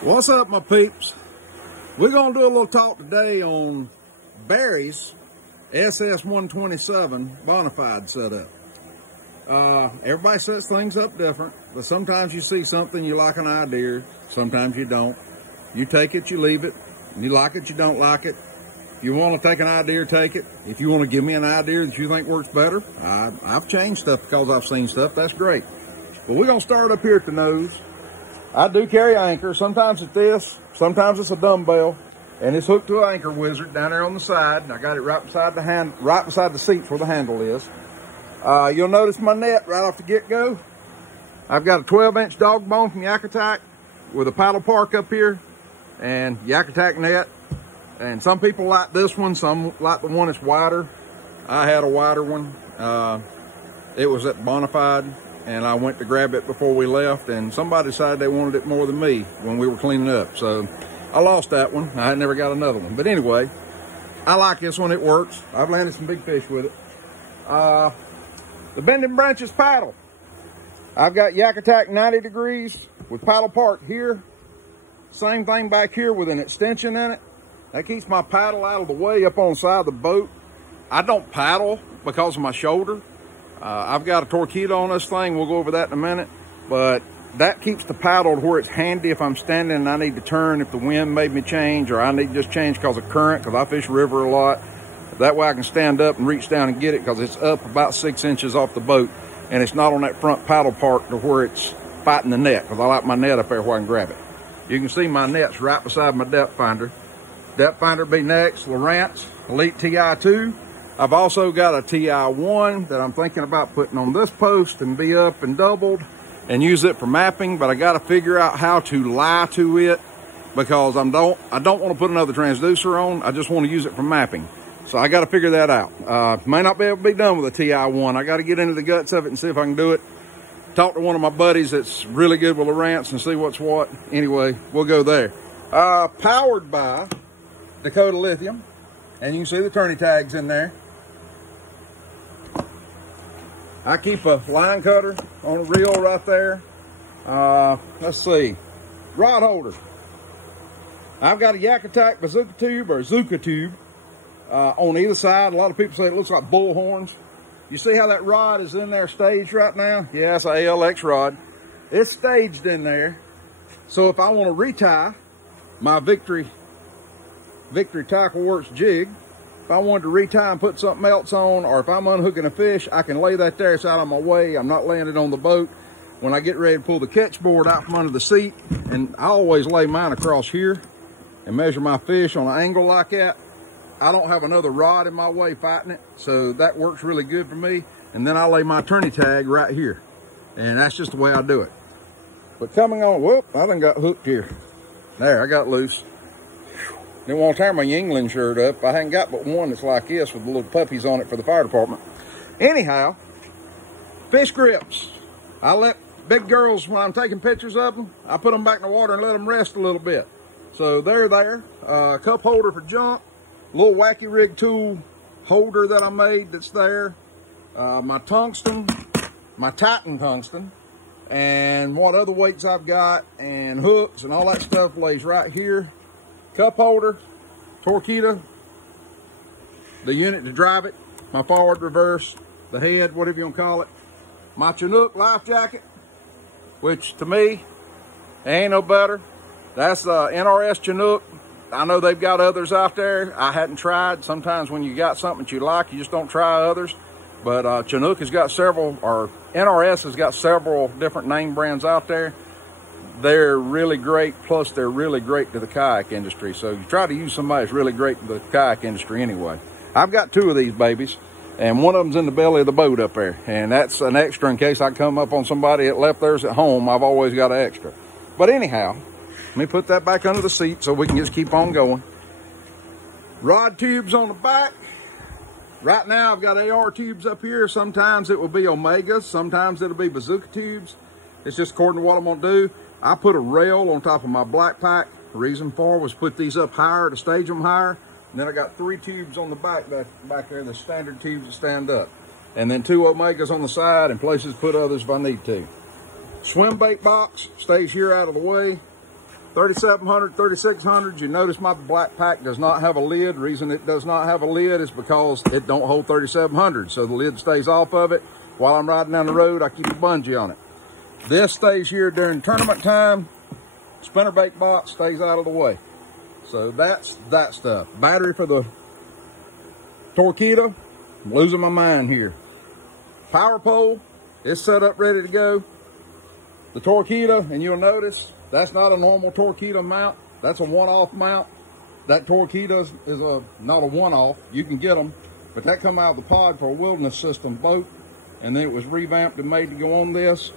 What's up, my peeps? We're gonna do a little talk today on Barry's SS 127 Bonafide setup. Everybody sets things up different, but sometimes you see something, you like an idea, sometimes you don't. You take it, you leave it. You like it, you don't like it. If you want to take an idea, take it. If you want to give me an idea that you think works better, I've changed stuff because I've seen stuff. That's great. But we're gonna start up here at the nose. I do carry anchor. Sometimes it's this, sometimes it's a dumbbell, and it's hooked to an anchor wizard down there on the side. And I got it right beside the seats where the handle is. You'll notice my net right off the get-go. I've got a 12-inch dog bone from Yak Attack with a paddle park up here and Yak Attack net. And some people like this one, some like the one that's wider. I had a wider one. It was at Bonafide, and I went to grab it before we left, and somebody decided they wanted it more than me when we were cleaning up. So I lost that one. I never got another one. But anyway, I like this one. It works. I've landed some big fish with it. The Bending Branches paddle. I've got Yak Attack 90 degrees with paddle park here. Same thing back here with an extension in it. That keeps my paddle out of the way up on the side of the boat. I don't paddle because of my shoulder. I've got a torpedo on this thing. We'll go over that in a minute. But that keeps the paddle to where it's handy if I'm standing and I need to turn, if the wind made me change, or I need to just change because of current, because I fish river a lot. That way I can stand up and reach down and get it, because it's up about 6 inches off the boat, and it's not on that front paddle park to where it's fighting the net, because I like my net up there where I can grab it. You can see my net's right beside my depth finder. Depth finder be next, Lowrance Elite TI2. I've also got a TI1 that I'm thinking about putting on this post and be up and doubled and use it for mapping, but I got to figure out how to lie to it, because I don't want to put another transducer on. I just want to use it for mapping. So I got to figure that out. May not be able to be done with a TI1. I got to get into the guts of it and see if I can do it. Talk to one of my buddies that's really good with Lowrance and see what's what. Anyway, we'll go there. Powered by Dakota Lithium, and you can see the tourney tags in there. I keep a line cutter on a reel right there. Let's see, rod holder. I've got a Yak Attack bazooka tube or Zuka tube on either side. A lot of people say it looks like bull horns. You see how that rod is in there staged right now? Yeah, it's an ALX rod. It's staged in there. So if I want to retie my Victory Tackle Works jig, if I wanted to retie and put something else on, or if I'm unhooking a fish, I can lay that there. It's out of my way. I'm not laying it on the boat. When I get ready to pull the catch board out from under the seat, and I always lay mine across here and measure my fish on an angle like that. I don't have another rod in my way fighting it, so that works really good for me. And then I lay my tourney tag right here, and that's just the way I do it. But coming on, whoop, I done got hooked here. There, I got loose. Didn't want to tear my Yingling shirt up. I hadn't got but one that's like this with the little puppies on it for the fire department. Anyhow, fish grips. I let big girls, when I'm taking pictures of them, I put them back in the water and let them rest a little bit. So they're there. Cup holder for junk. Little wacky rig tool holder that I made that's there. My tungsten, my Titan tungsten, and what other weights I've got, and hooks and all that stuff lays right here. Cup holder, torpedo, the unit to drive it, my forward, reverse, the head, whatever you want to call it. My Chinook life jacket, which to me, ain't no better. That's NRS Chinook. I know they've got others out there. I hadn't tried. Sometimes when you got something that you like, you just don't try others. But Chinook has got several, or NRS has got several different name brands out there. They're really great, plus they're really great to the kayak industry. So you try to use somebody that's really great to the kayak industry anyway. I've got two of these babies, and one of them's in the belly of the boat up there. And that's an extra in case I come up on somebody that left theirs at home. I've always got an extra. But anyhow, let me put that back under the seat so we can just keep on going. Rod tubes on the back. Right now I've got AR tubes up here. Sometimes it will be Omegas. Sometimes it'll be bazooka tubes. It's just according to what I'm going to do. I put a rail on top of my black pack. The reason for was put these up higher to stage them higher. And then I got 3 tubes on the back there, the standard tubes that stand up. And then 2 Omegas on the side and places to put others if I need to. Swim bait box stays here out of the way. 3700, 3600s, you notice my black pack does not have a lid. The reason it does not have a lid is because it don't hold 3700, so the lid stays off of it. While I'm riding down the road, I keep a bungee on it. This stays here during tournament time. Spinnerbait box stays out of the way. So that's that stuff. Battery for the Torquedo. I'm losing my mind here. Power pole is set up ready to go. The Torquedo, and you'll notice that's not a normal Torquedo mount. That's a one-off mount. That Torquedo is not a one-off. You can get them, but that come out of the pod for a wilderness system boat, and then it was revamped and made to go on this.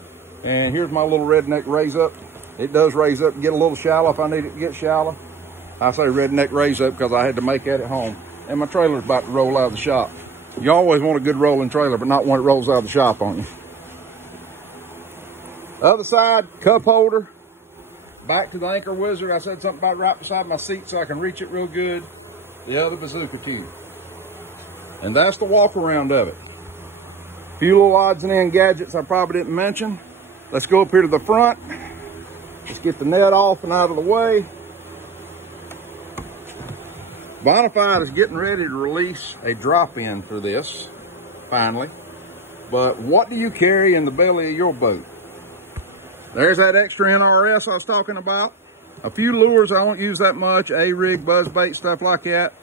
And here's my little redneck raise up. It does raise up and get a little shallow if I need it to get shallow. I say redneck raise up because I had to make that at home. And my trailer's about to roll out of the shop. You always want a good rolling trailer, but not one that rolls out of the shop on you. Other side, cup holder. Back to the Anchor Wizard. I said something about right beside my seat so I can reach it real good. The other bazooka tube. And that's the walk around of it. A few little odds and ends gadgets I probably didn't mention. Let's go up here to the front. Let's get the net off and out of the way. Bonafide is getting ready to release a drop-in for this, finally. But what do you carry in the belly of your boat? There's that extra NRS I was talking about. A few lures I won't use that much, A-rig, buzzbait, stuff like that.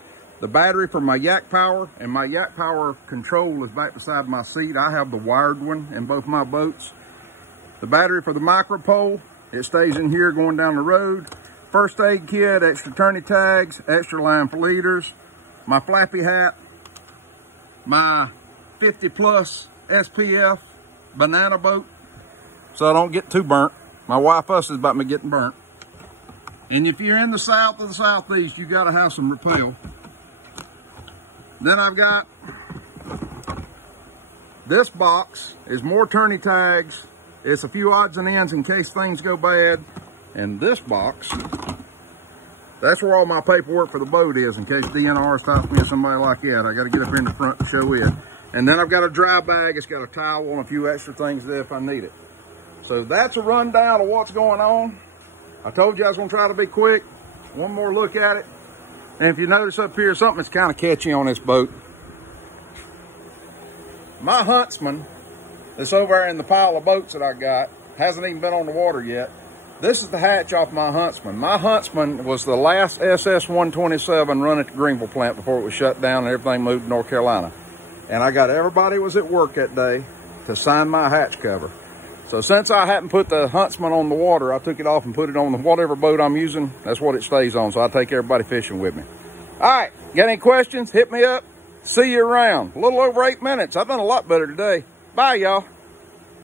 The battery for my yak power, and my yak power control is back beside my seat. I have the wired one in both my boats. The battery for the micro pole, it stays in here going down the road. First aid kit, extra tourney tags, extra line for leaders, my flappy hat, my 50 plus SPF banana boat, so I don't get too burnt. My wife fusses about me getting burnt. And if you're in the south or the southeast, you gotta have some rappel. Then I've got this box is more tourney tags. It's a few odds and ends in case things go bad. And this box, that's where all my paperwork for the boat is in case DNR stops me or somebody like that. I got to get up here in the front to show it. And then I've got a dry bag. It's got a towel and a few extra things there if I need it. So that's a rundown of what's going on. I told you I was going to try to be quick. One more look at it. And if you notice up here, something that's kind of catchy on this boat. My Huntsman that's over there in the pile of boats that I got hasn't even been on the water yet. This is the hatch off my Huntsman. My Huntsman was the last SS 127 run at the Greenville plant before it was shut down and everything moved to North Carolina. And I got everybody who was at work that day to sign my hatch cover. So since I hadn't put the Huntsman on the water, I took it off and put it on whatever boat I'm using. That's what it stays on. So I take everybody fishing with me. All right, got any questions? Hit me up. See you around. A little over 8 minutes. I've done a lot better today. Bye, y'all.